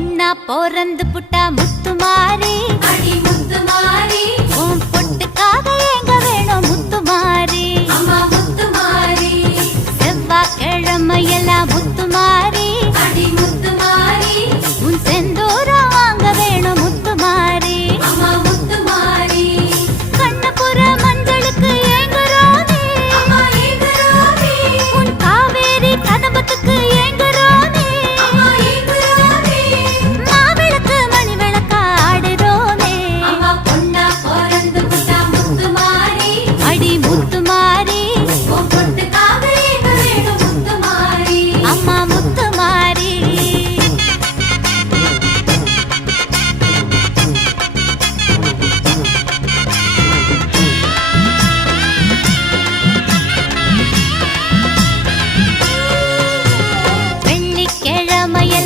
பொண்ணா போறந்து புட்டா முத்துமாரி அடி முத்துமாரி உன் பொட்டுக்காக எங்க வேணும் முத்துமாரி அம்மா